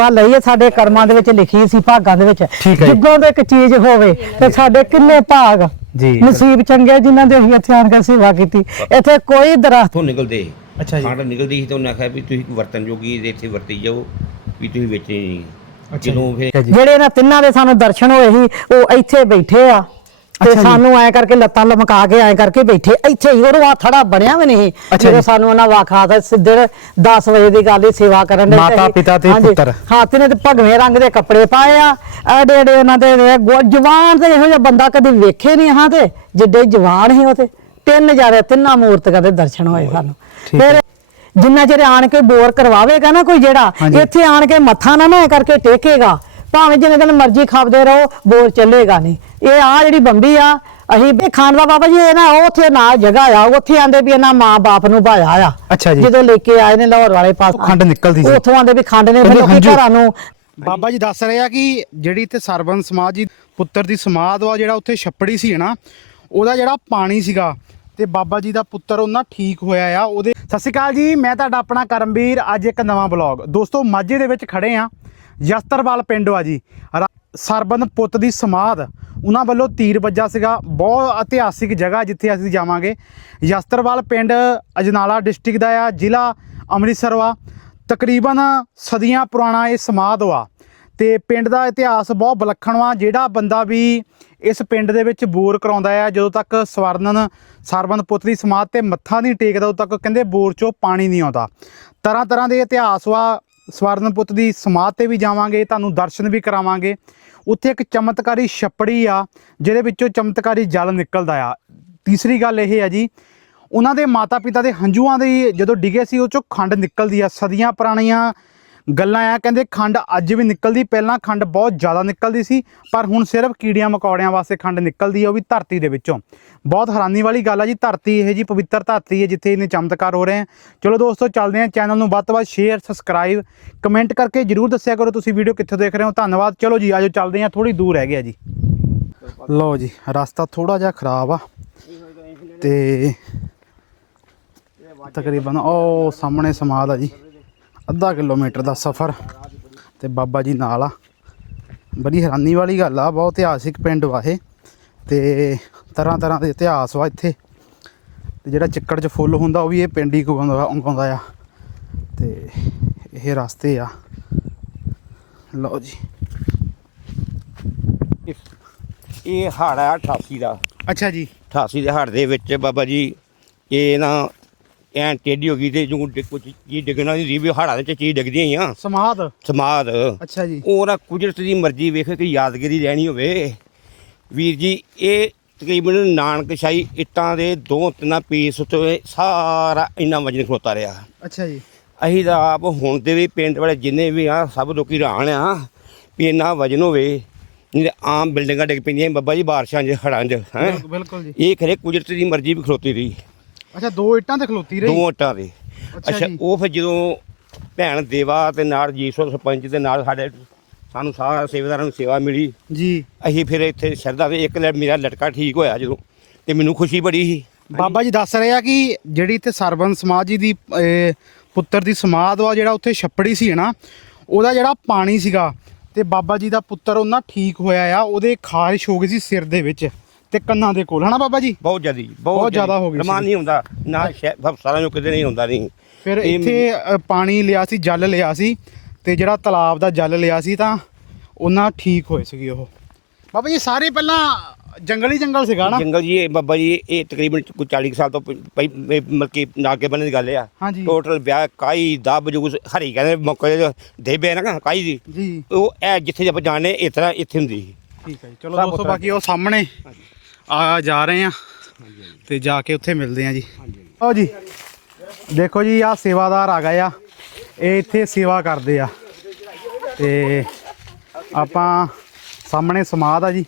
ਸੇਵਾ ਲਈ ਹੈ ਸਾਡੇ ਕਰਮਾਂ ਦੇ ਵਿੱਚ ਲਿਖੀ ਸੀ ਭਾਗਾਂ ਦੇ ਵਿੱਚ। ਠੀਕ ਹੈ ਜੀ। ਜਿੱਦੋਂ ਦੇ ਇੱਕ ਚੀਜ਼ ਹੋਵੇ ਤੇ ਸਾਡੇ ਕਿੰਨੇ ਭਾਗ। ਜੀ। ਨਸੀਬ ਚੰਗੇ ਜਿਨ੍ਹਾਂ ਦੇ ਅਸੀਂ ਇੱਥੇ ਆਣ ਕੇ ਸੇਵਾ ਕੀਤੀ। ਇੱਥੇ ਕੋਈ ਦਰਖਤ ਤੋਂ ਨਿਕਲਦੇ ਅੱਛਾ ਜੀ। ਖੰਡ ਨਿਕਲਦੀ ਸੀ ਤਾਂ ਉਹਨੇ ਆਖਿਆ ਵੀ ਤੁਸੀਂ ਵਰਤਨ ਜੋਗੀ ਇਹਦੇ ਇੱਥੇ ਵਰਤੀ ਜਾਓ ਵੀ ਤੁਸੀਂ ਵੇਚਣੀ ਨਹੀਂ। ਅੱਛਾ ਜਦੋਂ ਫਿਰ ਠੀਕ ਹੈ ਜੀ ਜਿਹੜੇ ਇਹਨਾਂ ਤਿੰਨਾਂ ਦੇ ਸਾਨੂੰ ਦਰਸ਼ਨ ਹੋਏ ਸੀ ਉਹ ਇੱਥੇ ਬੈਠੇ ਆ। ਤੇ। ਸਾਨੂੰ ਐ ਕਰਕੇ ਲੱਤਾਂ ਲਮਕਾ ਕੇ ਐ ਕਰਕੇ ਬੈਠੇ ਇੱਥੇ ਹੀ ਉਹ ਥੜਾ ਬਣਿਆ ਵੀ ਨਹੀਂ ਜਦੋਂ। ਸਾਨੂੰ ਉਹਨਾਂ ਵਾਖਾ ਤਾਂ ਸਿੱਧੇ 10 ਵਜੇ ਦੀ ਗੱਲ ਹੀ ਸੇਵਾ ਕਰਨ ਦੇ ਮਾਤਾ, ਪਿਤਾ ਤੇ। ਪੁੱਤਰ। ਹਾਂ ਤੇ ਭਗਵੇਂ ਰੰਗ ਦੇ ਕੱਪੜੇ ਪਾਏ ਆ ਐਡੇ ਐਡੇ ਉਹਨਾਂ ਦੇ ਜਵਾਨ ਤੇ ਇਹੋ ਜਿਹਾ ਬੰਦਾ ਕਦੇ ਵੇਖੇ ਨਹੀਂ ਹਾਂ ਤੇ ਜਿੱਡੇ ਜਵਾਨ ਸੀ ਉਹ ਤੇ ਤਿੰਨ ਜਾਰੇ ਤਿੰਨਾਂ ਮੂਰਤੀਆਂ ਦੇ ਦਰਸ਼ਨ ਹੋਏ ਸਾਨੂੰ ਹੈ। ਫਿਰ ਜਿੰਨਾ ਚਿਰ ਆਣ ਕੇ ਬੋਰ ਕਰਵਾਵੇਗਾ ਨਾ ਕੋਈ ਜਿਹੜਾ। ਇੱਥੇ ਆਣ ਕੇ ਮੱਥਾ ਨਾ ਨਾ ਕਰਕੇ ਟੇਕੇਗਾ ਭਾਵੇਂ ਜਿੰਨੇ ਦਿਨ ਮਰਜ਼ੀ ਖਾਵਦੇ ਰਹੋ ਬੋਰ ਚੱਲੇਗਾ ਨਹੀਂ ਇਹ ਆ ਜਿਹੜੀ ਬੰਬੀ ਆ ਅਸੀਂ ਇਹ ਖਾਨ ਦਾ ਬਾਬਾ ਜੀ ਇਹ ਨਾ ਉਹ ਉੱਥੇ ਨਾਲ ਜਗ੍ਹਾ ਆ ਉੱਥੇ ਆਂਦੇ ਵੀ ਇਹਨਾਂ ਮਾਂ ਬਾਪ ਨੂੰ ਭਾਇਆ ਆ ਅੱਛਾ ਜੀ। ਜਦੋਂ ਲੈ ਕੇ ਆਏ ਨੇ ਲਾਹੌਰ ਵਾਲੇ ਪਾਸ ਉਹ ਖੰਡ ਨਿਕਲਦੀ ਸੀ। ਉੱਥੋਂ ਆਂਦੇ ਵੀ ਖੰਡ ਨੇ ਫਿਰ ਕਹਿੰਦੇ ਲੋਕੀ ਹੰਝੂ। ਘਰਾਂ ਨੂੰ ਬਾਬਾ ਜੀ ਦੱਸ ਰਹੇ ਆ ਕਿ ਜਿਹੜੀ ਇੱਥੇ ਸਰਬੰਸ ਸਮਾਜ ਜੀ ਪੁੱਤਰ ਦੀ ਸਮਾਧ ਵਾ ਜਿਹੜਾ ਉੱਥੇ ਛੱਪੜੀ ਸੀ ਨਾ ਉਹਦਾ ਜਿਹੜਾ ਪਾਣੀ ਸੀਗਾ ਤੇ ਬਾਬਾ ਜੀ ਦਾ ਪੁੱਤਰ ਉਹਨਾਂ ਠੀਕ ਹੋਇਆ ਆ ਉਹਦੇ ਸਤਿ ਸ਼੍ਰੀ ਅਕਾਲ ਜੀ ਮੈਂ ਤੁਹਾਡਾ ਆਪਣਾ ਕਰਮਵੀਰ ਅੱਜ ਇੱਕ ਨਵਾਂ ਬਲੌਗ ਦੋਸਤੋ ਮਾਝੇ ਦੇ ਵਿੱਚ ਖੜੇ ਆ ਯਸਤਰਵਾਲ ਪਿੰਡ ਆ ਜੀ। ਰਾ- ਸਰਬੰਦ ਪੁੱਤ ਦੀ ਸਮਾਧ, ਉਹਨਾਂ ਵੱਲੋਂ ਤੀਰ ਵੱਜਾ ਸੀਗਾ। ਬਹੁਤ ਇਤਿਹਾਸਿਕ ਜਗ੍ਹਾ ਜਿੱਥੇ ਅਸੀਂ ਜਾਵਾਂਗੇ। ਯਸਤਰਵਾਲ ਪਿੰਡ ਅਜਨਾਲਾ ਡਿਸਟ੍ਰਿਕਟ ਦਾ ਆ, ਜ਼ਿਲ੍ਹਾ ਅੰਮ੍ਰਿਤਸਰ ਵਾ। ਤਕਰੀਬਨ ਸਦੀਆਂ ਪੁਰਾਣਾ ਇਹ ਸਮਾਧ ਵਾ। ਤੇ ਪਿੰਡ ਦਾ ਇਤਿਹਾਸ ਬਹੁਤ ਵਿਲੱਖਣ ਵਾ। ਜਿਹੜਾ ਬੰਦਾ ਵੀ ਇਸ ਪਿੰਡ ਦੇ ਵਿੱਚ ਬੋਰ ਕਰਾਉਂਦਾ ਆ, ਜਦੋਂ ਤੱਕ ਸਵਰਨਨ ਸਰਬੰਦ ਪੁੱਤ ਦੀ ਸਮਾਧ ਤੇ ਮੱਥਾ ਨਹੀਂ ਟੇਕਦਾ, ਉਦੋਂ ਤੱਕ ਕਹਿੰਦੇ ਬੋਰ ਚੋਂ ਪਾਣੀ ਨਹੀਂ ਆਉਂਦਾ। ਤਰ੍ਹਾਂ ਤਰ੍ਹਾਂ ਦੇ ਇਤਿਹਾਸ ਵਾ। ਸਵਰਨ ਪੁੱਤ ਦੀ ਸਮਾਧ ਤੇ ਵੀ ਜਾਵਾਂਗੇ, ਤੁਹਾਨੂੰ ਦਰਸ਼ਨ ਵੀ ਕਰਾਵਾਂਗੇ। ਉੱਥੇ ਇੱਕ ਚਮਤਕਾਰੀ ਛੱਪੜੀ ਆ, ਜਿਹਦੇ ਵਿੱਚੋਂ ਚਮਤਕਾਰੀ ਜਲ ਨਿਕਲਦਾ ਆ। ਤੀਸਰੀ ਗੱਲ ਇਹ ਹੈ ਜੀ, ਉਹਨਾਂ ਦੇ ਮਾਤਾ ਪਿਤਾ ਦੇ ਹੰਝੂਆਂ ਦੇ ਜਦੋਂ ਡਿਗੇ ਸੀ, ਉਹ ਚੋਂ ਖੰਡ ਨਿਕਲਦੀ ਆ। ਸਦੀਆਂ ਪੁਰਾਣੀਆਂ ਗੱਲਾਂ ਆ, ਕਹਿੰਦੇ ਖੰਡ ਅੱਜ ਵੀ ਨਿਕਲਦੀ, ਪਹਿਲਾਂ ਖੰਡ ਬਹੁਤ ਜ਼ਿਆਦਾ ਨਿਕਲਦੀ ਸੀ, ਪਰ ਹੁਣ ਸਿਰਫ ਕੀੜੀਆਂ ਮਕੌੜਿਆਂ ਵਾਸਤੇ ਖੰਡ ਨਿਕਲਦੀ ਆ, ਉਹ ਵੀ ਧਰਤੀ ਦੇ ਵਿੱਚੋਂ। ਬਹੁਤ ਹੈਰਾਨੀ ਵਾਲੀ ਗੱਲ ਆ ਜੀ, ਧਰਤੀ ਇਹ ਜੀ ਪਵਿੱਤਰ ਧਰਤੀ ਹੈ, ਜਿੱਥੇ ਇਹਨੇ ਚਮਤਕਾਰ ਹੋ ਰਹੇ ਆ। ਚਲੋ ਦੋਸਤੋ, ਚੱਲਦੇ ਆ ਚੈਨਲ ਨੂੰ ਵੱਧ ਤੋਂ ਵੱਧ ਸ਼ੇਅਰ ਸਬਸਕ੍ਰਾਈਬ ਕਮੈਂਟ ਕਰਕੇ ਜਰੂਰ ਦੱਸਿਆ ਕਰੋ ਤੁਸੀਂ ਵੀਡੀਓ ਕਿੱਥੋਂ ਦੇਖ ਰਹੇ ਹੋ। ਧੰਨਵਾਦ। ਚਲੋ ਜੀ, ਆਜੋ ਚੱਲਦੇ ਆ ਥੋੜੀ ਦੂਰ ਰਹਿ ਗਿਆ ਜੀ। ਲਓ ਜੀ, ਰਸਤਾ ਥੋੜਾ ਜਿਹਾ ਖਰਾਬ ਆ। ਤੇ ਤਕਰੀਬਨ ਉਹ ਸਾਹਮਣੇ ਸਮਾਦ ਆ ਜੀ। ਅੱਧਾ ਕਿਲੋਮੀਟਰ ਦਾ ਸਫ਼ਰ ਤੇ ਬਾਬਾ ਜੀ ਨਾਲ ਆ। ਬੜੀ ਹੈਰਾਨੀ ਵਾਲੀ ਗੱਲ ਆ ਬਹੁਤ ਇਤਿਹਾਸਿਕ ਪਿੰਡ ਵਾ ਇਹ ਤੇ ਤਰ੍ਹਾਂ ਤਰ੍ਹਾਂ ਦੇ ਇਤਿਹਾਸ ਵਾ ਇੱਥੇ। ਤੇ ਜਿਹੜਾ ਚਿੱਕੜ 'ਚ ਫੁੱਲ ਹੁੰਦਾ ਉਹ ਵੀ ਇਹ ਪਿੰਡ ਹੀ ਉਗਾਉਂਦਾ ਉਗਾਉਂਦਾ ਆ। ਤੇ ਇਹ ਰਸਤੇ ਆ। ਲਓ ਜੀ। ਇਹ ਹੜ ਆ 88 ਦਾ। ਅੱਛਾ ਜੀ। 88 ਦੇ ਹੜ ਦੇ ਵਿੱਚ ਬਾਬਾ ਜੀ ਇਹ ਨਾ ਐਂ ਟੇਢੀ ਹੋ ਗਈ ਤੇ ਜੋ ਕੁਝ ਕੀ ਡਿੱਗਣਾ ਨਹੀਂ ਸੀ ਵੀ ਹੜਾਂ ਦੇ ਵਿੱਚ ਚੀਜ਼ ਡਿੱਗਦੀਆਂ ਹੀ ਆ। ਸਮਾਦ? ਸਮਾਦ। ਅੱਛਾ ਜੀ। ਉਹ ਨਾ ਕੁਦਰਤ ਦੀ ਮਰਜ਼ੀ ਵੇਖ ਕੇ ਯਾਦਗਿਰੀ ਰਹਿਣੀ ਹੋਵੇ। ਵੀਰ ਜੀ ਇਹ ਤਕਰੀਬਨ ਨਾਨਕਸ਼ਾਹੀ ਇੱਟਾਂ ਦੇ ਦੋ ਤਿੰਨ ਪੀਸ ਉੱਤੇ ਸਾਰਾ ਇੰਨਾ ਵਜਨ ਖਲੋਤਾ ਰਿਹਾ। ਅੱਛਾ ਜੀ। ਅਸੀਂ ਤਾਂ ਆਪ ਹੁਣ ਦੇ ਵੀ ਪਿੰਡ ਵਾਲੇ ਜਿੰਨੇ ਵੀ ਆ ਸਭ ਲੋਕੀ ਹੈਰਾਨ ਆ ਵੀ ਇੰਨਾ ਵਜਨ ਹੋਵੇ। ਨਹੀਂ ਤੇ ਆਮ ਬਿਲਡਿੰਗਾਂ ਡਿੱਗ ਪੈਂਦੀਆਂ ਬਾਬਾ ਜੀ ਬਾਰਿਸ਼ਾਂ 'ਚ ਹੜਾਂ 'ਚ ਹੈ। ਬਿਲਕੁਲ ਜੀ। ਇਹ ਖਰੇ ਕੁਦਰਤ ਦੀ ਮਰਜ਼ੀ ਵੀ ਖਲੋਤੀ ਰਹੀ। ਅੱਛਾ ਦੋ ਇੱਟਾਂ ਤੇ ਖਲੋਤੀ ਰਹੀ? ਦੋ ਇੱਟਾਂ ਦੇ ਅੱਛਾ ਅੱਛਾ ਜੀ। ਉਹ ਫਿਰ ਜਦੋਂ ਭੈਣ ਦੇਵਾ ਤੇ ਨਾਲ ਜੀਸੋ ਸਰਪੰਚ ਦੇ ਨਾਲ ਸਾਡੇ ਸਾਨੂੰ ਸਾਰਾ ਸੇਵਾਦਾਰਾਂ ਨੂੰ ਸੇਵਾ ਮਿਲੀ। ਜੀ। ਅਸੀਂ ਫਿਰ ਇੱਥੇ ਸ਼ਰਧਾ ਦੇ ਇੱਕ ਲੜ ਮੇਰਾ ਲਟਕਾ ਠੀਕ ਹੋਇਆ ਜਦੋਂ ਤੇ ਮੈਨੂੰ ਖੁਸ਼ੀ ਬੜੀ ਸੀ। ਬਾਬਾ ਜੀ ਦੱਸ ਰਹੇ ਆ ਕਿ ਜਿਹੜੀ ਇੱਥੇ ਸਰਬੰਸ ਸਮਾਜ ਜੀ ਦੀ ਅਹ, ਪੁੱਤਰ ਦੀ ਸਮਾਧ ਵਾ ਜਿਹੜਾ ਉੱਥੇ ਛੱਪੜੀ ਸੀ ਨਾ ਉਹਦਾ ਜਿਹੜਾ ਪਾਣੀ ਸੀਗਾ ਤੇ ਬਾਬਾ ਜੀ ਦਾ ਪੁੱਤਰ ਉਹਨਾਂ ਠੀਕ ਹੋਇਆ ਆ ਉਹਦੇ ਖਾਰਿਸ਼ ਹੋ ਗਈ ਸੀ ਸਿਰ ਦੇ ਵਿੱਚ। ਤੇ ਕੰਨਾਂ ਦੇ ਕੋਲ ਹਨਾ ਬਾਬਾ ਜੀ? ਬਹੁਤ ਜ਼ਿਆਦੀ ਬਹੁਤ ਜ਼ਿਆਦਾ ਹੋ ਗਈ ਰਮਾਨ। ਨਹੀਂ ਹੁੰਦਾ ਨਾ ਸਾਰਿਆਂ ਨੂੰ ਕਿਤੇ ਨਹੀਂ ਹੁੰਦਾ ਨਹੀਂ ਫਿਰ ਇੱਥੇ ਅ, ਪਾਣੀ ਲਿਆ ਸੀ ਜਲ ਲਿਆ ਸੀ ਤੇ ਜਿਹੜਾ ਤਲਾਬ ਦਾ ਜਲ ਲਿਆ ਸੀ ਤਾਂ ਉਹਨਾਂ ਠੀਕ ਹੋਏ ਸੀਗੇ ਉਹ। ਬਾਬਾ ਜੀ ਸਾਰੇ ਪਹਿਲਾਂ ਜੰਗਲ ਹੀ ਜੰਗਲ ਸੀਗਾ ਨਾ ਜੰਗਲ ਜੀ ਇਹ ਬਾਬਾ ਜੀ ਇਹ ਤਕਰੀਬਨ ਕੋਈ 40 ਕੁ ਸਾਲ ਤੋਂ ਪ- ਪਈ ਇਹ ਮਤਲਬ ਕਿ ਨਾਗੇ ਬੰਨੇ ਦੀ ਗੱਲ ਆ। ਹਾਂਜੀ। ਟੋਟਲ ਵਿਆਹ ਕਾਈ ਦੱਬ ਜੂਸ ਹਰੀ ਕਹਿੰਦੇ ਮੌਕੇ ਦੇ ਦੇਬੇ ਨਾ ਕਾਈ ਦੀ। ਜੀ। ਉਹ ਇਹ ਜਿੱਥੇ ਆਪਾਂ ਜਾਣੇ ਇਸ ਤਰ੍ਹਾਂ ਇੱਥੇ ਹੁੰਦੀ ਸੀ। ਠੀਕ ਹੈ ਜੀ ਚਲੋ ਦੋਸਤੋ ਬਾਕੀ ਉਹ ਸਾਹਮਣੇ। ਆ ਜਾ ਰਹੇ ਆ ਤੇ ਜਾ ਕੇ ਉੱਥੇ ਮਿਲਦੇ ਆ ਜੀ। ਆਓ ਜੀ ਦੇਖੋ ਜੀ ਆ ਸੇਵਾਦਾਰ ਆ ਗਏ ਆ। ਇਹ ਇੱਥੇ ਸੇਵਾ ਕਰਦੇ ਆ। ਤੇ ਆਪਾਂ ਸਾਹਮਣੇ ਸਮਾਦ ਆ ਜੀ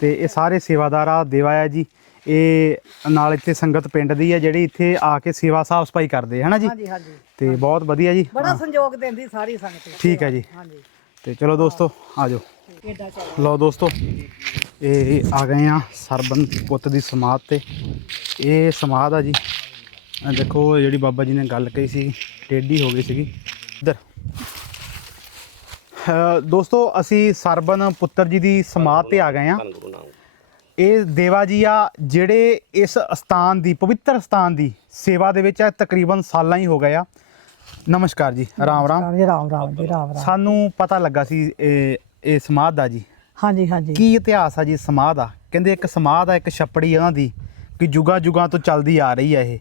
ਤੇ ਇਹ ਸਾਰੇ ਸੇਵਾਦਾਰ ਆ ਦੇਵਾ ਆ ਜੀ। ਇਹ ਨਾਲ ਇੱਥੇ ਸੰਗਤ ਪਿੰਡ ਦੀ ਆ ਜਿਹੜੀ ਇੱਥੇ ਆ ਕੇ ਸੇਵਾ ਸਾਫ਼ ਸਫ਼ਾਈ ਕਰਦੇ ਆ ਹਨਾ ਜੀ? ਹਾਂਜੀ ਹਾਂਜੀ। ਤੇ ਬਹੁਤ ਵਧੀਆ ਜੀ। ਬੜਾ ਸੰਯੋਗ ਦਿੰਦੀ ਸਾਰੀ ਸੰਗਤ। ਠੀਕ ਹੈ ਜੀ। ਹਾਂਜੀ। ਤੇ ਚਲੋ ਦੋਸਤੋ ਆ ਜਾਓ। ਲਓ ਦੋਸਤੋ ਇਹ ਆ ਗਏ ਆ ਸਰਬਨ ਪੁੱਤ ਦੀ ਸਮਾਧ ਤੇ। ਇਹ ਸਮਾਧ ਆ ਜੀ। ਦੇਖੋ ਜਿਹੜੀ ਬਾਬਾ ਜੀ ਨੇ ਗੱਲ ਕਹੀ ਸੀ ਟੇਢੀ ਹੋ ਗਈ ਸੀਗੀ। ਇੱਧਰ। ਦੋਸਤੋ ਅਸੀਂ ਸਰਬਨ ਪੁੱਤਰ ਜੀ ਦੀ ਸਮਾਧ ਤੇ ਆ ਗਏ ਆ। ਇਹ ਦੇਵਾ ਜੀ ਆ ਜਿਹੜੇ ਇਸ ਸਥਾਨ ਦੀ ਪਵਿੱਤਰ ਸਥਾਨ ਦੀ ਸੇਵਾ ਦੇ ਵਿੱਚ ਆ ਤਕਰੀਬਨ ਸਾਲਾਂ ਹੀ ਹੋ ਗਏ ਆ। ਨਮਸਕਾਰ ਜੀ। ਰਾਮ ਰਾਮ। ਜੀ ਰਾਮ ਰਾਮ ਜੀ ਰਾਮ ਰਾਮ। ਸਾਨੂੰ ਪਤਾ ਲੱਗਾ ਸੀ ਇਹ ਇਹ ਸਮਾਧ ਦਾ ਜੀ। ਹਾਂਜੀ ਹਾਂਜੀ। ਕੀ ਇਤਿਹਾਸ ਆ ਜੀ ਸਮਾਧ ਦਾ ਕਹਿੰਦੇ ਇੱਕ ਸਮਾਧ ਆ ਇੱਕ ਛੱਪੜੀ ਉਹਨਾਂ ਦੀ ਕਿ ਜੁਗਾ ਜੁਗਾ ਤੋਂ ਚੱਲਦੀ ਆ ਰਹੀ ਹੈ ਇਹ।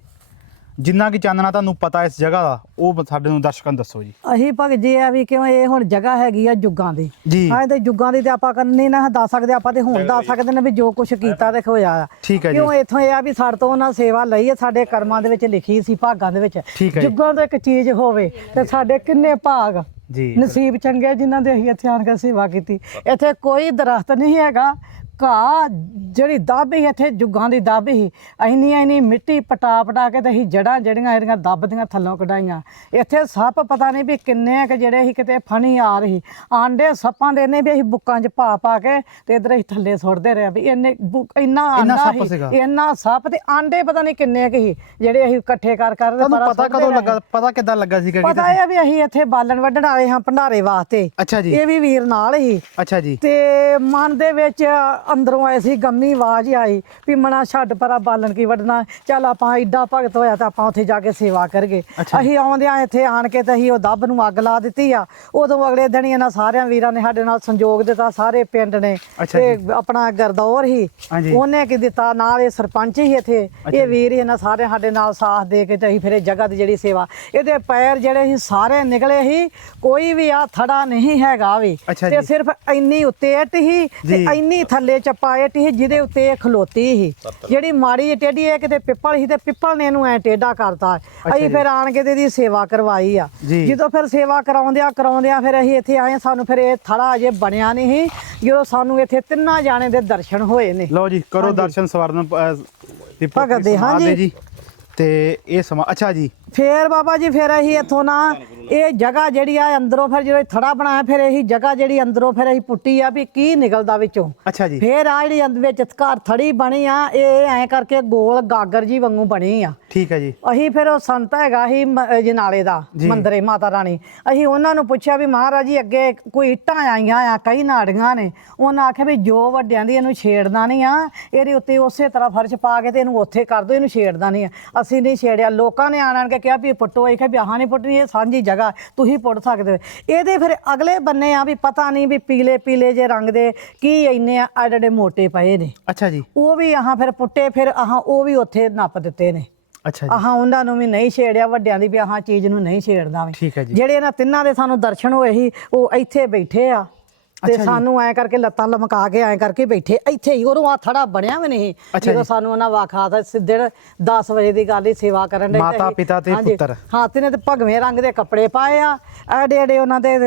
ਜਿੰਨਾ ਕਿ ਚਾਨਣਾ ਤੁਹਾਨੂੰ ਪਤਾ ਇਸ ਜਗ੍ਹਾ ਦਾ ਉਹ ਸਾਡੇ ਨੂੰ ਦਰਸ਼ਕਾਂ ਨੂੰ ਦੱਸੋ ਜੀ। ਅਸੀਂ ਭਗਤ ਜੀ ਆ ਵੀ ਕਿਉਂ ਇਹ ਹੁਣ ਜਗ੍ਹਾ ਹੈਗੀ ਆ ਜੁਗਾਂ ਦੀ। ਜੀ। ਹਾਂ ਤੇ ਜੁਗਾਂ ਦੀ ਤੇ ਆਪਾਂ ਕਰਨੀ ਨਾ ਦੱਸ ਸਕਦੇ ਆਪਾਂ ਤੇ ਹੁਣ ਦੱਸ ਸਕਦੇ ਨੇ ਵੀ ਜੋ ਕੁਝ ਕੀਤਾ ਤੇ ਹੋਇਆ ਆ। ਠੀਕ ਹੈ ਜੀ। ਕਿਉਂ ਇੱਥੋਂ ਇਹ ਆ ਵੀ ਸਾਡੇ ਤੋਂ ਉਹਨਾਂ ਸੇਵਾ ਲਈ ਹੈ ਸਾਡੇ ਕਰਮਾਂ ਦੇ ਵਿੱਚ ਲਿਖੀ ਸੀ ਭਾਗਾਂ ਦੇ ਵਿੱਚ। ਠੀਕ ਹੈ ਜੀ। ਜੁਗਾਂ ਤੋਂ ਇੱਕ ਚੀਜ਼ ਹੋਵੇ ਤੇ ਸਾਡੇ ਕਿੰਨੇ ਭਾਗ ਜੀ ਨਸੀਬ ਚੰਗੇ ਜਿਨ੍ਹਾਂ ਦੇ ਅਸੀਂ ਇੱਥੇ ਆਣ ਕੇ ਸੇਵਾ ਕੀਤੀ। ਇੱਥੇ ਕੋਈ ਦਰਖਤ ਨਹੀਂ ਹੈਗਾ। ਘਾਹ ਜਿਹੜੀ ਦੱਬ ਸੀ ਇੱਥੇ ਜੁਗਾਂ ਦੀ ਦੱਬ ਸੀ। ਇੰਨੀ ਇੰਨੀ ਮਿੱਟੀ ਪਟਾ ਪਟਾ ਕੇ ਤੇ ਅਸੀਂ ਜੜਾਂ ਜਿਹੜੀਆਂ ਇਹਦੀਆਂ ਦੱਬ ਦੀਆਂ ਥੱਲੋਂ ਕਢਾਈਆਂ। ਇੱਥੇ ਸੱਪ ਪਤਾ ਨਹੀਂ ਵੀ ਕਿੰਨੇ ਕਿ ਜਿਹੜੇ ਅਸੀਂ ਕਿਤੇ ਫਣੀ ਆ ਰਹੀ ਆਂਡੇ ਸੱਪਾਂ ਦੇ ਨੇ ਵੀ ਅਸੀਂ ਬੁੱਕਾਂ 'ਚ ਪਾ ਪਾ ਕੇ ਤੇ ਇਧਰ ਅਸੀਂ ਥੱਲੇ ਸੁੱਟਦੇ ਰਹੇ ਵੀ ਇੰਨੇ ਇੰਨਾ ਆਂਡਾ ਸੱਪ ਸੀ। ਇੰਨਾ ਸੱਪ ਤੇ ਆਂਡੇ ਪਤਾ ਨਹੀਂ ਕਿੰਨੇ ਕਿ ਸੀ ਜਿਹੜੇ ਅਸੀਂ ਇਕੱਠੇ ਕਰ ਕਰ ਤੁਹਾਨੂੰ ਪਤਾ ਕਦੋਂ। ਲੱਗਾ ਪਤਾ ਕਿੱਦਾਂ ਲੱਗਾ ਸੀਗਾ ਕਿ ਪਤਾ ਆ ਵੀ ਅਸੀਂ ਇੱਥੇ ਬਾਲਣ ਵੱਢਣ ਆਏ ਹਾਂ ਭੰਡਾਰੇ ਵਾਸਤੇ। ਅੱਛਾ ਜੀ। ਇਹ ਵੀ ਵੀਰ ਨਾਲ ਹੀ। ਅੱਛਾ ਜੀ। ਤੇ ਮਨ ਦੇ ਵਿੱਚ ਅੰਦਰੋਂ ਆਏ ਸੀ ਗੰਮੀ ਆਵਾਜ਼ ਆਈ ਵੀ ਮਨਾ ਛੱਡ ਪਰਾ ਬਾਲਣ ਕੀ ਵੱਢਣਾ ਚੱਲ ਆਪਾਂ ਏਡਾ ਭਗਤ ਹੋਇਆ ਤਾਂ ਆਪਾਂ ਉੱਥੇ ਜਾ ਕੇ ਸੇਵਾ ਕਰਗੇ। ਅਸੀਂ ਆਉਂਦਿਆਂ ਇੱਥੇ ਆਣ ਕੇ ਤੇ ਅਸੀਂ ਉਹ ਦੱਬ ਨੂੰ ਅੱਗ ਲਾ ਦਿੱਤੀ ਆ ਉਦੋਂ ਅਗਲੇ ਦਿਨ ਹੀ ਇਹਨਾਂ ਸਾਰਿਆਂ ਵੀਰਾਂ ਨੇ ਸਾਡੇ ਨਾਲ ਸੰਯੋਗ ਦਿੱਤਾ ਸਾਰੇ ਪਿੰਡ ਨੇ ਤੇ ਆਪਣਾ ਗਰਦੌਰ ਹੀ। ਉਹਨੇ ਕੀ ਦਿੱਤਾ ਨਾਲ ਇਹ ਸਰਪੰਚ ਹੀ ਇੱਥੇ ਇਹ ਵੀਰ ਹੀ ਇਹਨਾਂ ਸਾਰੇ ਸਾਡੇ ਨਾਲ ਸਾਥ ਦੇ ਕੇ ਤੇ ਅਸੀਂ ਫਿਰ ਇਹ ਜਗ੍ਹਾ ਦੀ ਜਿਹੜੀ ਸੇਵਾ ਇਹਦੇ ਪੈਰ ਜਿਹੜੇ ਸੀ ਸਾਰੇ ਨਿਕਲੇ ਸੀ ਕੋਈ ਵੀ ਆ ਥੜਾ ਨਹੀਂ ਹੈਗਾ ਵੀ ਤੇ। ਸਿਰਫ ਇੰਨੀ ਉੱਤੇ ਇੱਟ ਹੀ ਤੇ। ਇੰਨੀ ਥੱਲੇ ਚੱਪਾ ਇੱਟ ਸੀ ਜਿਹਦੇ ਉੱਤੇ ਇਹ ਖਲੋਤੀ ਸੀ। ਜਿਹੜੀ ਮਾੜੀ ਜਿਹੀ ਟੇਢੀ ਹੈ ਕਿਤੇ ਪਿੱਪਲ ਸੀ ਤੇ ਪਿੱਪਲ ਨੇ ਇਹਨੂੰ ਐ ਟੇਢਾ ਕਰਤਾ। ਅਸੀਂ। ਫਿਰ ਆਣ ਕੇ ਤੇ ਇਹਦੀ ਸੇਵਾ ਕਰਵਾਈ ਆ। ਜਦੋਂ ਫਿਰ ਸੇਵਾ ਕਰਾਉਂਦਿਆਂ ਕਰਾਉਂਦਿਆਂ ਫਿਰ ਅਸੀਂ ਇੱਥੇ ਆਏ ਸਾਨੂੰ ਫਿਰ ਇਹ ਥੜਾ ਅਜੇ ਬਣਿਆ ਨਹੀਂ ਜਦੋਂ ਸਾਨੂੰ ਇੱਥੇ ਤਿੰਨਾਂ ਜਾਣੇ ਦੇ ਦਰਸ਼ਨ ਹੋਏ ਨੇ। ਲਓ ਜੀ ਕਰੋ ਦਰਸ਼ਨ ਸਵਰਨ ਦੀ ਭਗਤ ਦੇ, ਹਾਂਜੀ। ਜੀ। ਤੇ ਇਹ ਸਮਾ ਅੱਛਾ ਜੀ। ਫੇਰ ਬਾਬਾ ਜੀ ਫਿਰ ਅਸੀਂ ਇੱਥੋਂ ਨਾ ਇਹ ਜਗ੍ਹਾ ਜਿਹੜੀ ਆ ਅੰਦਰੋਂ ਫਿਰ ਇਹ ਥੜਾ ਬਣਾਇਆ ਫਿਰ ਇਹੀ ਜਗ੍ਹਾ ਜਿਹੜੀ ਅੰਦਰੋਂ ਫਿਰ ਅਸੀਂ ਪੁੱਟੀ ਆ ਵੀ ਕੀ ਨਿਕਲਦਾ ਵਿੱਚੋਂ। ਅੱਛਾ ਜੀ। ਫੇਰ ਆ ਜਿਹੜੀ ਅੰਦ ਵਿੱਚ ਘਰ ਥੜੀ ਬਣੀ ਆ ਇਹ ਐਂ ਕਰਕੇ ਗੋਲ ਗਾਗਰ ਜੀ ਵਾਂਗੂ ਬਣੀ ਆ। ਠੀਕ ਹੈ ਜੀ। ਅਸੀਂ ਫਿਰ ਉਹ ਸੰਤ ਹੈਗਾ ਅਹ ਜਨਾਲੇ ਦਾ। ਮੰਦਰੇ ਮਾਤਾ ਰਾਣੀ। ਅਸੀਂ ਉਹਨਾਂ ਨੂੰ ਪੁੱਛਿਆ ਵੀ ਮਹਾਰਾਜ ਜੀ ਅੱਗੇ ਕੋਈ ਇੱਟਾਂ ਆਈਆਂ ਆ ਕਈ ਨਾੜੀਆਂ ਨੇ। ਉਹਨਾਂ ਆਖਿਆ ਵੀ ਜੋ ਵੱਡਿਆਂ ਦੀ ਇਹਨੂੰ ਛੇੜਨਾ ਨਹੀਂ ਆ ਇਹਦੇ ਉੱਤੇ ਉਸੇ ਤਰ੍ਹਾਂ ਫਰਸ਼ ਪਾ ਕੇ ਤੇ ਇਹਨੂੰ ਉੱਥੇ ਕਰ ਦਿਓ ਇਹਨੂੰ ਛੇੜਦਾ ਨਹੀਂ ਆ। ਅਸੀਂ ਨਹੀਂ ਛੇੜਿਆ। ਲੋਕਾਂ ਨੇ ਆਣ ਆਣ ਕੇ ਕਿਹਾ ਵੀ ਪੁੱਟੋ। ਇਹ ਕਿਹਾ ਵੀ ਆਹਾਂ ਨਹੀਂ ਪੁੱਟਣੀ ਇਹ ਸਾਂਝੀ ਜਗ੍ਹਾ ਤੁਸੀਂ ਪੁੱਟ ਸਕਦੇ ਹੋ। ਇਹਦੇ ਫਿਰ ਅਗਲੇ ਬੰਨੇ ਆ ਵੀ ਪਤਾ ਨਹੀਂ ਵੀ ਪੀਲੇ ਪੀਲੇ ਜੇ ਰੰਗ ਦੇ ਕੀ ਇੰਨੇ ਆ ਐਡੇ ਐਡੇ ਮੋਟੇ ਪਏ ਨੇ। ਅੱਛਾ ਜੀ। ਉਹ ਵੀ ਆਹਾਂ ਫਿਰ ਪੁੱਟੇ ਫਿਰ ਆਹਾਂ ਉਹ ਵੀ ਉੱਥੇ ਨੱਪ ਦਿੱਤੇ ਨੇ। ਅੱਛਾ ਜੀ। ਆਹਾਂ ਉਹਨਾਂ ਨੂੰ ਵੀ ਨਹੀਂ ਛੇੜਿਆ ਵੱਡਿਆਂ ਦੀ ਵੀ ਆਹਾਂ ਚੀਜ਼ ਨੂੰ ਨਹੀਂ ਛੇੜਦਾ ਵੀ। ਜਿਹੜੇ ਇਹਨਾਂ ਤਿੰਨਾਂ ਦੇ ਸਾਨੂੰ ਦਰਸ਼ਨ ਹੋਏ ਸੀ ਉਹ ਇੱਥੇ ਬੈਠੇ ਆ। ਤੇ। ਸਾਨੂੰ ਐ ਕਰਕੇ ਲੱਤਾਂ ਲਮਕਾ ਕੇ ਐ ਕਰਕੇ ਬੈਠੇ ਇੱਥੇ ਹੀ ਉਦੋਂ ਆ ਥੜਾ ਬਣਿਆ ਵੀ ਨਹੀਂ ਜਦੋਂ। ਸਾਨੂੰ ਉਹਨਾਂ ਵਾਖਾ ਤਾਂ ਸਿੱਧੇ 10 ਵਜੇ ਦੀ ਗੱਲ ਹੀ ਸੇਵਾ ਕਰਨ ਦੇ ਮਾਤਾ, ਪਿਤਾ ਤੇ ਪੁੱਤਰ। ਹਾਂ ਤਿੰਨੇ ਤੇ ਭਗਵੇਂ ਰੰਗ ਦੇ ਕੱਪੜੇ ਪਾਏ ਆ ਐਡੇ ਐਡੇ ਉਹਨਾਂ ਦੇ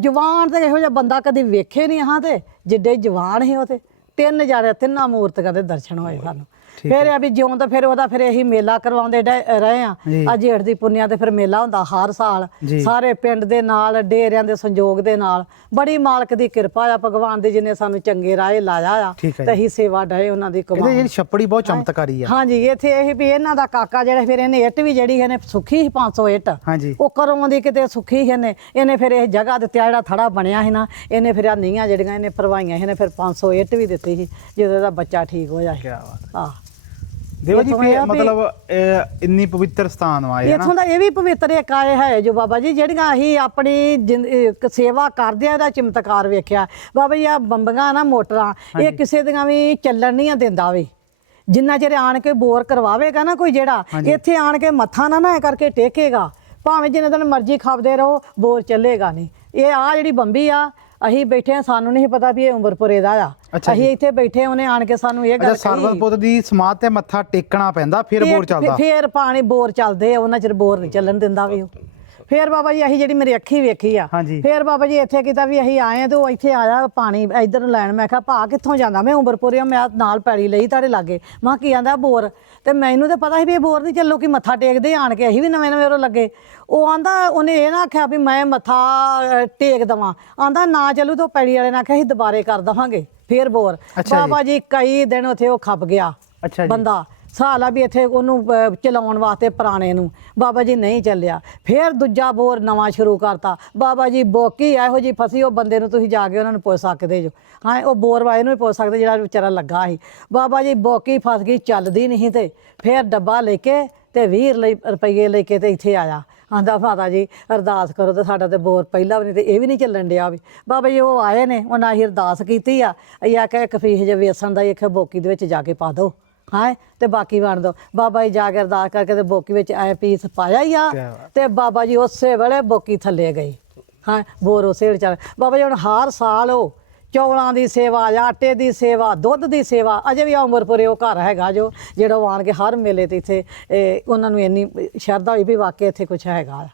ਜਵਾਨ ਤੇ ਇਹੋ ਜਿਹਾ ਬੰਦਾ ਕਦੀ ਵੇਖੇ ਨਹੀਂ ਹਾਂ ਤੇ ਜਿੱਡੇ ਜਵਾਨ ਸੀ ਉਹ ਤੇ ਤਿੰਨ ਜਾਣੇ ਤਿੰਨਾਂ ਮੂਰਤੀਆਂ ਦੇ ਦਰਸ਼ਨ ਹੋਏ ਸਾਨੂੰ ਫਿਰ ਇਹ ਆ ਵੀ ਜਿਉਂ ਤਾਂ ਫਿਰ ਉਹਦਾ ਫਿਰ ਇਹੀ ਮੇਲਾ ਕਰਵਾਉਂਦੇ ਡ- ਰਹੇ ਆ। ਜੀ। ਅੱਜ ਜੇਠ ਦੀ ਪੁੰਨਿਆ ਤੇ ਫਿਰ ਮੇਲਾ ਹੁੰਦਾ ਹਰ ਸਾਲ। ਜੀ। ਸਾਰੇ ਪਿੰਡ ਦੇ ਨਾਲ ਡੇਰਿਆਂ ਦੇ ਸੰਯੋਗ ਦੇ ਨਾਲ। ਬੜੀ ਮਾਲਕ ਦੀ ਕਿਰਪਾ ਆ ਭਗਵਾਨ ਦੀ ਜਿਹਨੇ ਸਾਨੂੰ ਚੰਗੇ ਰਾਹ ਲਾਇਆ ਆ ਠੀਕ ਹੈ ਤੇ ਜੀ। ਅਸੀਂ ਸੇਵਾ ਡਏ ਉਹਨਾਂ ਦੀ ਇਹਦੇ ਕਮਾਉਣ। ਜਿਹੜੀ ਛੱਪੜੀ ਬਹੁਤ ਚਮਤਕਾਰੀ ਆ। ਹਾਂਜੀ ਇੱਥੇ ਇਹ ਵੀ ਇਹਨਾਂ ਦਾ ਕਾਕਾ ਜਿਹੜਾ ਫਿਰ ਇਹਨੇ ਇੱਟ ਵੀ ਜਿਹੜੀ ਇਹਨੇ ਸੁੱਖੀ ਸੀ 500 ਇੱਟ। ਹਾਂਜੀ। ਉਹ ਕਰੋਂ ਦੀ ਕਿਤੇ ਸੁੱਖੀ ਸੀ ਇਹਨੇ। ਇਹਨੇ ਫਿਰ ਇਹ ਜਗ੍ਹਾ ਦਿੱਤੀ ਆ ਜਿਹੜਾ ਥੜਾ ਬਣਿਆ ਸੀ ਨਾ ਇਹਨੇ ਫਿਰ ਆ ਨੀਆਂ ਜਿਹੜੀਆਂ ਇਹਨੇ ਭਰਵਾਈਆਂ ਸੀ ਇਹਨੇ ਫਿਰ 500 ਇੱਟ ਵੀ ਦਿੱਤੀ ਸੀ ਜਦੋਂ ਇਹਦਾ ਬੱਚਾ ਠੀਕ ਹੋ ਜਾਏ ਕੀ ਬਾਤ ਆਹ। ਦੇਵਾ ਜੀ ਇੱਥੋਂ ਇਹ ਆ ਵੀ- ਮਤਲਬ ਇਹ ਇੰਨੀ ਪਵਿੱਤਰ ਸਥਾਨ ਆਏ ਇੱਥੋਂ ਨਾ ਦਾ ਇਹ ਵੀ ਪਵਿੱਤਰ ਇੱਕ ਆਏ ਹੈ ਜੋ ਬਾਬਾ ਜੀ ਜਿਹੜੀਆਂ ਅਸੀਂ ਆਪਣੀ ਜ਼ਿੰਦ- ਸੇਵਾ ਕਰਦੇ ਆ ਦਾ ਚਮਤਕਾਰ ਵੇਖਿਆ। ਬਾਬਾ ਜੀ ਆ ਬੰਬੀਆਂ ਨਾ ਮੋਟਰਾਂ ਇਹ ਕਿਸੇ ਦੀਆਂ ਵੀ ਚੱਲਣ ਨਹੀਂ ਦਿੰਦਾ ਵੀ। ਜਿੰਨਾ ਚਿਰ ਆਣ ਕੇ ਬੋਰ ਕਰਵਾਵੇਗਾ ਨਾ ਕੋਈ ਜਿਹੜਾ। ਇੱਥੇ ਆਣ ਕੇ ਮੱਥਾ ਨਾ ਨਾ ਕਰਕੇ ਟੇਕੇਗਾ। ਭਾਵੇਂ ਜਿੰਨੇ ਦਿਨ ਮਰਜ਼ੀ ਖਾਵਦੇ ਰਹੋ ਬੋਰ ਚੱਲੇਗਾ ਨਹੀਂ। ਇਹ ਆ ਜਿਹੜੀ ਬੰਬੀ ਆ ਅਸੀਂ ਬੈਠੇ ਆ ਸਾਨੂੰ ਨਹੀਂ ਪਤਾ ਵੀ ਇਹ ਉਮਰਪੁਰੇ ਦਾ ਆ। ਅੱਛਾ ਜੀ। ਅਸੀਂ ਇੱਥੇ ਬੈਠੇ ਉਹਨੇ ਆਣ ਕੇ ਸਾਨੂੰ ਇਹ ਅੱਛਾ ਗੱਲ ਸਰਵਨ ਪੁੱਤ ਦੀ ਸਮਾਧ ਤੇ ਮੱਥਾ ਟੇਕਣਾ ਪੈਂਦਾ ਫਿਰ ਬੋਰ ਚੱਲਦਾ? ਫੇਰ ਪਾਣੀ ਬੋਰ ਚੱਲਦੇ ਆ ਉਹਨਾਂ ਚਿਰ ਬੋਰ ਨਹੀਂ ਚੱਲਣ ਦਿੰਦਾ ਵੀ ਉਹ। ਫੇਰ ਬਾਬਾ ਜੀ ਅਸੀਂ ਜਿਹੜੀ ਮੇਰੀ ਅੱਖੀ ਵੇਖੀ ਆ। ਹਾਂਜੀ। ਫੇਰ ਬਾਬਾ ਜੀ ਇੱਥੇ ਕੀਤਾ ਵੀ ਅਸੀਂ ਆਏ ਆ ਤੇ ਉਹ ਇੱਥੇ ਆਇਆ ਪਾਣੀ ਇੱਧਰ ਲੈਣ। ਮੈਂ ਕਿਹਾ ਭਾ ਕਿੱਥੋਂ ਜਾਂਦਾ? ਮੈਂ ਉਮਰਪੁਰਿਓ ਮੈਂ ਨਾਲ ਪੈੜੀ ਲਈ ਤੁਹਾਡੇ ਲਾਗੇ। ਮੈਂ ਕਿਹਾ ਕੀ ਆਂਦਾ ਬੋਰ? ਤੇ ਮੈਨੂੰ ਤਾਂ ਪਤਾ ਸੀ ਵੀ ਇਹ ਬੋਰ ਨਹੀਂ ਚੱਲੋ ਕਿ ਮੱਥਾ ਟੇਕਦੇ ਆਣ ਕੇ ਅਸੀਂ ਵੀ ਨਵੇਂ ਨਵੇਂ ਉਰੋਂ ਲੱਗੇ। ਉਹ ਆਂਦਾ ਉਹਨੇ ਇਹ ਨਾ ਆਖਿਆ ਵੀ ਮੈਂ ਮੱਥਾ ਅਹ, ਟੇਕ ਦਵਾਂ। ਆਂਦਾ ਨਾ ਚੱਲੂ ਤਾਂ ਉਹ ਪੈੜੀ ਵਾਲੇ ਨੇ ਆਖਿਆ ਅਸੀਂ ਦੁਬਾਰੇ ਕਰ ਦਵਾਂਗੇ। ਫੇਰ ਬੋਰ। ਅੱਛਾ ਜੀ। ਬਾਬਾ ਜੀ ਕਈ ਦਿਨ ਉੱਥੇ ਉਹ ਖੱਪ ਗਿਆ ਅੱਛਾ ਜੀ। ਬੰਦਾ। ਸਾਲ ਵੀ ਇੱਥੇ ਉਹਨੂੰ ਅਹ, ਚਲਾਉਣ ਵਾਸਤੇ ਪੁਰਾਣੇ ਨੂੰ। ਬਾਬਾ ਜੀ ਨਹੀਂ ਚੱਲਿਆ। ਫਿਰ ਦੂਜਾ ਬੋਰ ਨਵਾਂ ਸ਼ੁਰੂ ਕਰਤਾ। ਬਾਬਾ ਜੀ ਬੋਕੀ ਇਹੋ ਜੀ ਫਸੀ ਉਹ ਬੰਦੇ ਨੂੰ ਤੁਸੀਂ ਜਾ ਕੇ ਉਹਨਾਂ ਨੂੰ ਪੁੱਛ ਸਕਦੇ ਜੋ। ਹਾਂ ਉਹ ਬੋਰ ਵਾਲੇ ਨੂੰ ਵੀ ਪੁੱਛ ਸਕਦੇ ਜਿਹੜਾ ਵਿਚਾਰਾ ਲੱਗਾ ਸੀ। ਬਾਬਾ ਜੀ ਬੋਕੀ ਫਸ ਗਈ ਚੱਲਦੀ ਨਹੀਂ ਤੇ ਫਿਰ ਡੱਬਾ ਲੈ ਕੇ ਤੇ 20 ਲਈ ਰੁਪਏ ਲੈ ਕੇ ਤੇ ਇੱਥੇ ਆਇਆ। ਆਂਦਾ ਮਾਤਾ ਜੀ ਅਰਦਾਸ ਕਰੋ ਤੇ ਸਾਡਾ ਤੇ ਬੋਰ ਪਹਿਲਾਂ ਵੀ ਨਹੀਂ ਤੇ ਇਹ ਵੀ ਨਹੀਂ ਚੱਲਣ ਡਿਆ ਵੀ। ਬਾਬਾ ਜੀ ਉਹ ਆਏ ਨੇ ਉਹਨਾਂ ਹੀ ਅਰਦਾਸ ਕੀਤੀ ਆ। ਇਹ ਆ ਕਿ ਫੀਸ ਜੇ ਵੇਸਣ ਦਾ ਇੱਕ ਬੋਕੀ ਦੇ ਵਿੱਚ ਜਾ ਕੇ ਪਾ ਦਿਓ। ਹਾਂ? ਤੇ ਬਾਕੀ ਵੰਡ ਦਿਓ ਬਾਬਾ ਜੀ ਜਾ ਕੇ ਅਰਦਾਸ ਕਰਕੇ ਤੇ ਬੋਕੀ ਵਿੱਚ ਐ ਪੀਸ ਪਾਇਆ ਹੀ ਆ। ਤੇ ਬਾਬਾ ਜੀ ਉਸੇ ਵੇਲੇ ਬੋਕੀ ਥੱਲੇ ਗਈ ਹਾਂ? ਬੋਰ ਉਸੇ ਵੇਲੇ ਚੱਲ। ਬਾਬਾ ਜੀ ਹੁਣ ਹਰ ਸਾਲ ਉਹ ਚੌਲਾਂ ਦੀ ਸੇਵਾ ਆਟੇ ਦੀ ਸੇਵਾ ਦੁੱਧ ਦੀ ਸੇਵਾ ਅਜੇ ਵੀ ਉਮਰਪੁਰੇ ਉਹ ਘਰ ਹੈਗਾ ਜੋ ਜਿਹੜਾ ਆਣ ਕੇ ਹਰ ਮੇਲੇ ਤੇ ਇੱਥੇ ਉਹਨਾਂ ਨੂੰ ਇੰਨੀ ਸ਼ਰਧਾ ਹੋਈ ਵੀ ਵਾਕਿਆ ਇੱਥੇ ਕੁਝ ਹੈਗਾ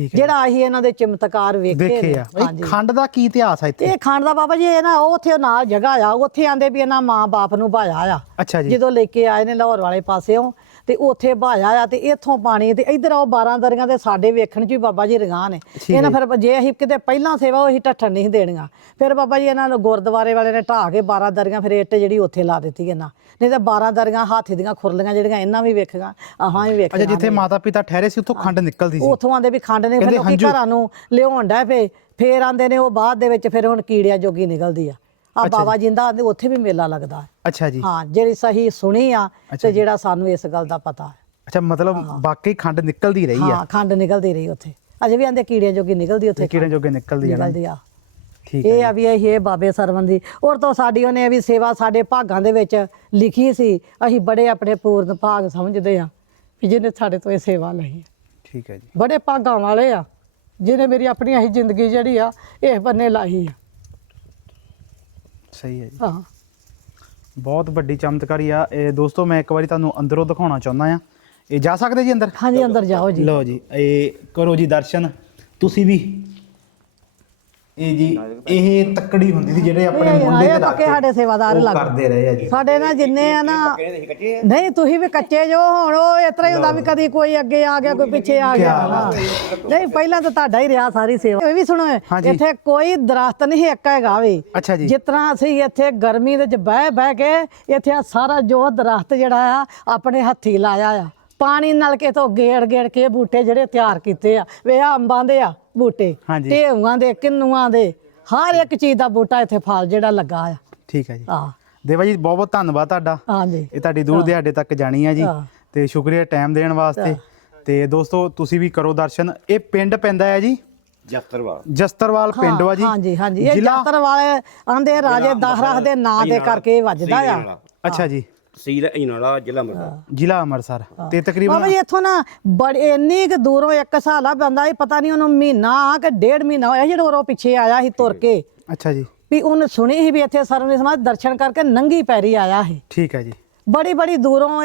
ਜਿਹੜਾ ਅਸੀਂ ਇਹਨਾਂ ਦੇ ਚਮਤਕਾਰ ਵੇਖੇ ਨੇ। ਹਾਂਜੀ। ਖੰਡ ਦਾ ਕੀ ਇਤਿਹਾਸ ਆ ਇੱਥੇ? ਇਹ ਖੰਡ ਦਾ ਬਾਬਾ ਜੀ ਇਹ ਨਾ ਉਹ ਉੱਥੇ ਨਾਲ ਜਗ੍ਹਾ ਆ। ਉੱਥੇ ਆਂਦੇ ਵੀ ਇਹਨਾਂ ਮਾਂ ਬਾਪ ਨੂੰ ਭਾਇਆ ਆ। ਅੱਛਾ ਜੀ। ਜਦੋਂ ਲੈ ਕੇ ਆਏ ਨੇ ਲਾਹੌਰ ਵਾਲੇ ਪਾਸਿਓਂ ਤੇ ਉੱਥੇ ਭਾਇਆ ਆ ਤੇ ਇੱਥੋਂ ਪਾਣੀ ਤੇ ਇਧਰ ਉਹ 12 ਦਰੀਆਂ ਦੇ ਸਾਡੇ ਵੇਖਣ ਚ ਵੀ ਬਾਬਾ ਜੀ ਰਗਾਂ ਨੇ। ਇਹਨਾਂ ਫਿਰ ਜੇ ਅਸੀਂ ਕਿਤੇ ਪਹਿਲਾਂ ਸੇਵਾ ਉਹ ਅਸੀਂ ਢੱਠਣ ਨਹੀਂ ਦੇਣੀਆਂ। ਫਿਰ ਬਾਬਾ ਜੀ ਇਹਨਾਂ ਨੂੰ ਗੁਰਦੁਆਰੇ ਵਾਲੇ ਨੇ ਢਾਹ ਕੇ 12 ਦਰੀਆਂ ਫਿਰ ਇੱਟ ਜਿਹੜੀ ਉੱਥੇ ਲਾ ਦਿੱਤੀ ਇਹਨਾਂ। ਨਹੀਂ ਤਾਂ 12 ਦਰੀਆਂ ਹਾਥੀ ਦੀਆਂ ਖੁਰਲੀਆਂ ਜਿਹੜੀਆਂ ਇਹਨਾਂ ਵੀ ਵੇਖੀਆਂ ਆਹਾਂ ਵੀ ਅੱਛਾ ਜਿੱਥੇ ਮਾਤਾ ਪਿਤਾ ਠਹਿਰੇ ਸੀ ਉੱਥੋਂ ਖੰਡ ਨਿਕਲਦੀ ਸੀ। ਉਥੋਂ ਆਂਦੇ ਵੀ ਖੰਡ ਨੇ ਫਿਰ ਲੋਕੀ। ਘਰਾਂ ਨੂੰ ਲਿਆਉਣ ਡੈ ਪਏ ਫੇਰ ਆਂਦੇ ਨੇ ਉਹ ਬਾਅਦ ਦੇ ਵਿੱਚ ਫਿਰ ਹੁਣ ਕੀੜਿਆਂ ਜੋਗੀ ਨਿਕਲਦੀ ਆ। ਆ ਬਾਬਾ ਜਿੰਦਾ ਆਂਦੇ ਉੱਥੇ ਵੀ ਮੇਲਾ ਲੱਗਦਾ ਹੈ। ਅੱਛਾ ਜੀ। ਹਾਂ ਜਿਹੜੀ ਸਹੀ ਸੁਣੀ ਆ ਤੇ ਜਿਹੜਾ ਸਾਨੂੰ ਇਸ ਗੱਲ ਦਾ ਪਤਾ ਹੈ। ਅੱਛਾ ਮਤਲਬ ਵਾਕਈ ਖੰਡ ਨਿਕਲਦੀ ਰਹੀ ਆ। ਹਾਂ ਖੰਡ ਨਿਕਲਦੀ ਰਹੀ ਉੱਥੇ। ਅਜੇ ਵੀ ਆਂਦੇ ਕੀੜਿਆਂ ਜੋਗੀ ਨਿਕਲਦੀ ਉੱਥੇ ਕੀੜੇ ਜੋਗੇ ਨਿਕਲਦੀ ਆ ਨਿਕਲਦੀ ਆ। ਠੀਕ ਹੈ ਇਹ ਆ ਵੀ ਇਹ ਇਹ ਬਾਬੇ ਸਰਵਨ ਦੀ ਔਰ ਤੋਂ ਸਾਡੀ ਉਹਨੇ ਵੀ ਸੇਵਾ ਸਾਡੇ ਭਾਗਾਂ ਦੇ ਵਿੱਚ ਲਿਖੀ ਸੀ। ਅਸੀਂ ਬੜੇ ਆਪਣੇ ਪੂਰਨ ਭਾਗ ਸਮਝਦੇ ਆ ਵੀ ਜਿਹਨੇ ਸਾਡੇ ਤੋਂ ਇਹ ਸੇਵਾ ਲਈ ਠੀਕ ਹੈ ਜੀ। ਬੜੇ ਭਾਗਾਂ ਵਾਲੇ ਆ ਜਿਹਨੇ ਮੇਰੀ ਆਪਣੀ ਅਹੀ ਜ਼ਿੰਦਗੀ ਜਿਹੜੀ ਆ ਇਸ ਬੰਨੇ ਲਾਈ ਆ। ਸਹੀ ਹੈ ਜੀ। ਹਾਂ। ਬਹੁਤ ਵੱਡੀ ਚਮਤਕਾਰੀ ਆ। ਇਹ ਦੋਸਤੋ ਮੈਂ ਇੱਕ ਵਾਰੀ ਤੁਹਾਨੂੰ ਅੰਦਰੋਂ ਦਿਖਾਉਣਾ ਚਾਹੁੰਦਾ ਆ। ਇਹ ਜਾ ਸਕਦੇ ਜੀ ਅੰਦਰ? ਹਾਂਜੀ ਅੰਦਰ ਜਾਓ ਜੀ। ਲਓ ਜੀ ਇਹ ਕਰੋ ਜੀ ਦਰਸ਼ਨ। ਤੁਸੀਂ ਵੀ ਇਹ ਜੀ ਇਹ ਤੱਕੜੀ ਹੁੰਦੀ ਸੀ ਜਿਹੜੇ ਆਪਣੇ ਮੁੰਡੇ ਰੱਖ ਪੱਕੇ ਕੇ ਸਾਡੇ ਸੇਵਾਦਾਰ ਲੱਗ ਕਰਦੇ ਰਹੇ ਆ ਜੀ। ਸਾਡੇ ਨਾਲ ਜਿੰਨੇ ਆ ਨਾ ਨਹੀਂ ਤੁਸੀਂ ਵੀ ਕੱਚੇ ਜੋ ਹੁਣ ਉਹ ਇਸ ਤਰ੍ਹਾਂ ਹੀ ਹੁੰਦਾ ਵੀ ਕਦੀ ਕੋਈ ਅੱਗੇ ਆ ਗਿਆ ਕੋਈ ਪਿੱਛੇ ਆ ਗਿਆ। ਨਹੀਂ ਪਹਿਲਾਂ ਤਾਂ ਤੁਹਾਡਾ ਹੀ ਰਿਹਾ ਸਾਰੀ ਸੇਵਾ। ਇਹ ਵੀ ਸੁਣੋ। ਇੱਥੇ ਕੋਈ ਦਰਖਤ ਨਹੀਂ ਇੱਕ ਹੈਗਾ ਵੀ। ਅੱਛਾ ਜੀ। ਜਿਸ ਤਰ੍ਹਾਂ ਅਸੀਂ ਇੱਥੇ ਗਰਮੀ ਦੇ ਵਿੱਚ ਬਹਿ ਬਹਿ ਕੇ ਇੱਥੇ ਆ ਸਾਰਾ ਜੋ ਦਰਖਤ ਜਿਹੜਾ ਆ ਆਪਣੇ ਹੱਥੀ ਲਾਇਆ ਆ। ਪਾਣੀ ਨਾਲ ਕੇ ਤੋਂ ਗੇੜ ਗੇੜ ਕੇ ਬੂਟੇ ਜਿਹੜੇ ਤਿਆਰ ਕੀਤੇ ਆ। ਵੇ ਆ ਅੰਬਾਂ ਦੇ ਆ ਬੂਟੇ ਹਾਂਜੀ। ਢੇਊਆਂ ਦੇ ਕਿੰਨੂਆਂ ਦੇ ਹਰ ਇੱਕ ਚੀਜ਼ ਦਾ ਬੂਟਾ ਇੱਥੇ ਫਲ ਜਿਹੜਾ ਲੱਗਾ ਆ। ਠੀਕ ਹੈ ਜੀ। ਆ ਦੇਵਾ ਜੀ ਬਹੁਤ ਬਹੁਤ ਧੰਨਵਾਦ ਤੁਹਾਡਾ। ਹਾਂਜੀ। ਇਹ ਤੁਹਾਡੀ ਦੂਰ ਦਿਹਾੜੇ ਤੱਕ ਜਾਣੀ ਆ ਜੀ। ਹਾਂ। ਤੇ ਸ਼ੁਕਰੀਆ ਟਾਈਮ ਦੇਣ ਵਾਸਤੇ। ਤੇ ਦੋਸਤੋ ਤੁਸੀਂ ਵੀ ਕਰੋ ਦਰਸ਼ਨ। ਇਹ ਪਿੰਡ ਪੈਂਦਾ ਹੈ ਜੀ? ਜਸਤਰਵਾ ਜਸਤਰਵਾਲ ਪਿੰਡ ਵਾ ਜੀ? ਹਾਂਜੀ ਹਾਂਜੀ। ਇਹ ਜ਼ਿਲ੍ਹਾ- ਜਾਤਰ ਵਾਲੇ ਆਂਦੇ ਰਾਜੇ ਦਾਹਰਾ ਦੇ ਨਾਂ ਦੇ ਕਰਕੇ ਵੱਜਦਾ ਆ। ਅੱਛਾ ਜੀ। ਸੀਲ ਇਨਾਲਾ ਜ਼ਿਲ੍ਹਾ ਮਰਦਾ ਜ਼ਿਲ੍ਹਾ ਅੰਮ੍ਰਿਤਸਰ। ਤੇ ਬਾਬਾ ਤਕਰੀਬਨ ਜੀ ਇੱਥੋਂ ਨਾ ਬੜੇ ਇੰਨੀ ਕੁ ਦੂਰੋਂ ਇੱਕ ਸਾਲਾ ਬੰਦਾ ਇਹ ਪਤਾ ਨਹੀਂ ਉਹਨੂੰ ਮਹੀਨਾ ਕਿ ਡੇਢ ਮਹੀਨਾ ਹੋਇਆ ਜਿਹੜਾ ਉਹ ਪਿੱਛੇ ਆਇਆ ਸੀ ਤੁਰ ਕੇ। ਅੱਛਾ ਜੀ। ਵੀ ਉਹਨੇ ਸੁਣੀ ਸੀ ਵੀ ਇੱਥੇ ਸਰਵਨੀ ਸਮਾਜ ਦਰਸ਼ਨ ਕਰਕੇ ਨੰਗੀ ਪੈਰੀ ਆਇਆ ਸੀ। ਠੀਕ ਹੈ ਜੀ। ਬੜੀ ਬੜੀ ਦੂਰੋਂ